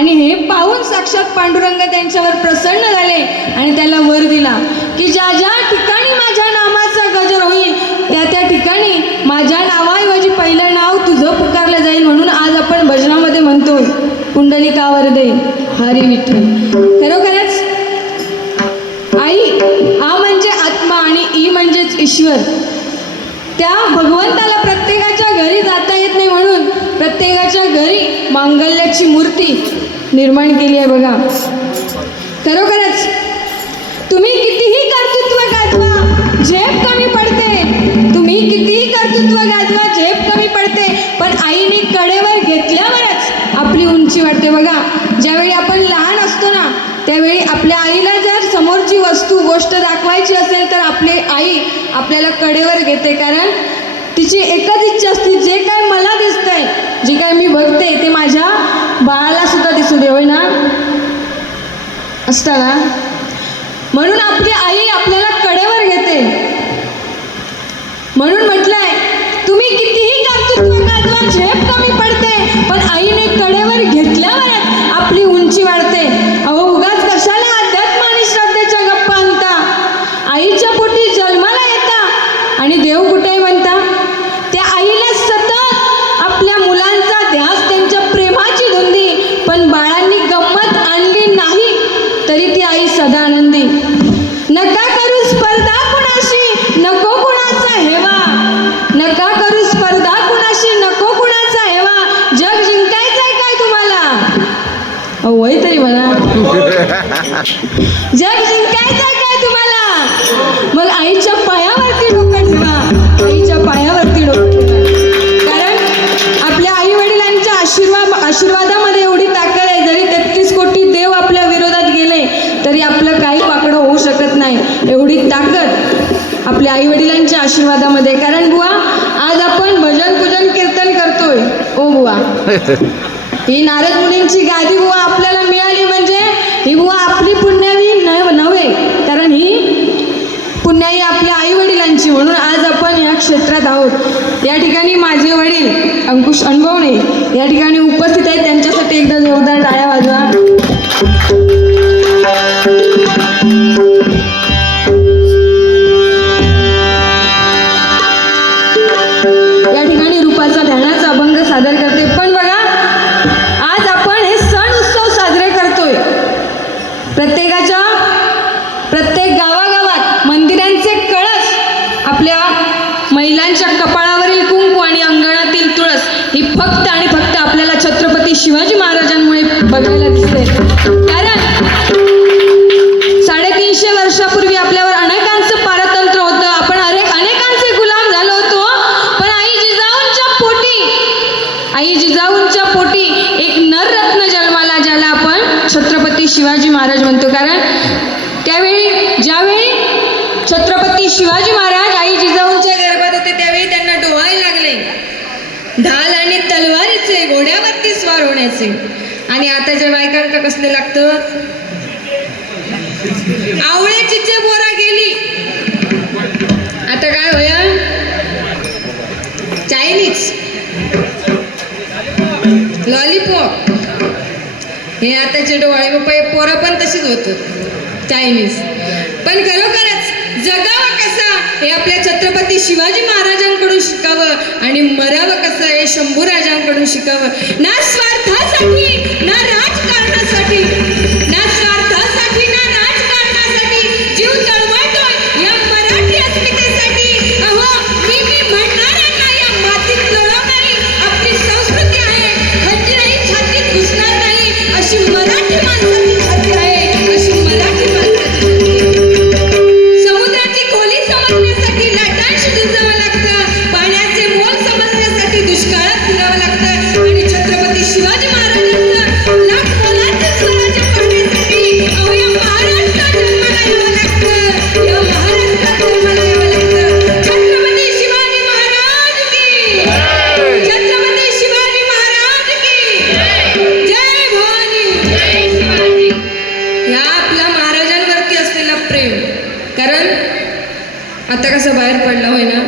आणि हे पाहून साक्षात पांडुरंग त्यांच्यावर प्रसन्न झाले आणि त्याला वर दिला की ज्या ज्या ठिकाणी माझ्या नामाचा गजर होईल त्या त्या ठिकाणी माझ्या नावाऐवजी पहिलं नाव तुझं पुकारलं जाईल. म्हणून आज आपण भजनामध्ये म्हणतोय पुंडलिका वरदे हरी विठ्ठल. खरोखरच आई आ म्हणजे आत्मा आणि ई म्हणजेच ईश्वर. त्या भगवंताला प्रत्येकाच्या घरी जाता येत नाही म्हणून प्रत्येकाच्या घरी मांगल्याची मूर्ती निर्माण केली आहे बघा. खरोखरच तुम्ही कितीही कर्तृत्व गाजवा झेप कमी पडते. तुम्ही कितीही कर्तृत्व गाजवा झेप कमी पडते. पण आईने कडेवर घेतल्यावरच आपली उंची वाढते बघा. ज्यावेळी आपण लहान असतो ना त्यावेळी आपल्या आईला जर समोरची वस्तू गोष्ट दाखवायची असेल तर आपली आई आपल्याला कडेवर घेते. कारण तिची एकच इच्छा असते जे काय मला दिसतंय जे काय मी बघते ते माझ्या बाळाला सुद्धा दिसू दे. होय ना असतं ना. म्हणून आपली आई आपल्याला कडेवर घेते. म्हणून म्हटलंय तुम्ही कितीही कर्तृत्व गाजवा झेप कमी पडते. पण आईने कडेवर घेतल्यावरच आपली उंची वाढते. अहो उगाच कशाला अध्यात्म आणि श्रद्धेच्या गप्पा आणता. आईच्या पोटी जन्माला येता आणि देव कुठे म्हणता. त्या आईला सतत आपल्या मुलांचा ध्यास त्यांच्या प्रेमाची धुंदी. पण बाळांनी गंमत आणली नाही तरी ती आई सदा आनंदी. नका करू स्पर्धा कुणाशी नको कुणाचा हेवा. नका करू स्पर्धा कुणाशी नको कुणाचा हेवा. जग जिंकायचंय काय तुम्हाला. वय तरी म्हणा जग जिंकायचंय काय तुम्हाला. मग आईच्या पायावरती डोकं ठेवा. आईच्या पायावरती डोकं ठेवा. कारण आपल्या आई वडिलांच्या आशीर्वादामध्ये एवढी ताकद आहे. जरी 33 कोटी देव आपल्या विरोधात गेले तरी आपलं काही वाकडं होऊ शकत नाही. एवढी ताकद आपल्या आई वडिलांच्या आशीर्वादामध्ये. कारण बुवा आज आपण भजन पूजन कीर्तन करतोय. ओ बुवा ही नारद मुनींची गादी बुवा आपल्याला मिळाली म्हणजे ही बुवा आपली पुण्याई नव्हे. कारण ही पुण्याई आपल्या आई वडिलांची. म्हणून आज आपण या क्षेत्रात आहोत. या ठिकाणी माझे वडील अंकुश अनुभवणे या ठिकाणी उपस्थित आहेत. त्यांच्यासाठी एकदा जोरदार टाळ्या वाजवा. या ठिकाणी रूपाचा ध्यानाचा अभंग सादर करते. पण बघा आज आपण हे सण उत्सव साजरे करतोय. प्रत्येक गावागावात मंदिरांचे कळस आपल्या महिलांच्या कपाळावरील कुंकू आणि अंगणातील तुळस ही फक्त आणि फक्त आपल्याला छत्रपती शिवाजी महाराजांमुळे बघायला दिसते. कारण 350 वर्षापूर्वी आपल्यावर अनेकांचं पारतंत्र्य होतं. आपण अनेकांचे गुलाम झालो होतो. पण आई जिजाऊंच्या पोटी एक नररत्न जन्माला ज्याला आपण छत्रपती शिवाजी महाराज म्हणतो. कारण ज्यावेळी छत्रपती शिवाजी महाराज आई जिजाऊंच्या गर्भात होते त्यावेळी त्यांना डोहायला लागले ढाल आणि तलवारीचे घोड्यावरती स्वार होण्याचे. आणि आताच्या बायकांना कसले लागतं. आवळ्याची जे बोरा गेली आता काय होया चायनीज लॉलीपॉप हे आताचे डोळे पोरं पण तशीच होतं चायनीज. पण खरोखरच जगावं कसं हे आपल्या छत्रपती शिवाजी महाराजांकडून शिकावं आणि मरावं कसं हे शंभूराजांकडून शिकावं. ना स्वार्थासाठी ना राजकारणासाठी ना स्वार्थासाठी ना राजकारणासाठी जीव तळमळतोय या मराठी अस्मितेसाठी. अहो मी म्हणणाऱ्यांना या मातीत लोळवणारी आपली संस्कृती आहे. खंजीरही छातीत घुसणार नाही अशी मराठी माणसाची छाती आहे. अशी मराठी माणसाची समुद्राची खोली समजण्यासाठी लाटांशी झुंजावं लागतं. पाण्याचे मोल समजण्यासाठी दुष्काळात फिरावं लागतं. आणि छत्रपती शिवाजी महाराजांचं लाख मोलाचं स्वराज्य पाहण्यासाठी अहो या महाराष्ट्रात जन्माला यावं लागतं. या महाराष्ट्रात जन्माला यावं लागतं. छत्रपती शिवाजी महाराज की छत्रपती शिवाजी महाराज की जय भवानी जय शिवाजी. ह्या आपल्या महाराजांवरती असलेला प्रेम. कारण आता कसं बाहेर पडला होय ना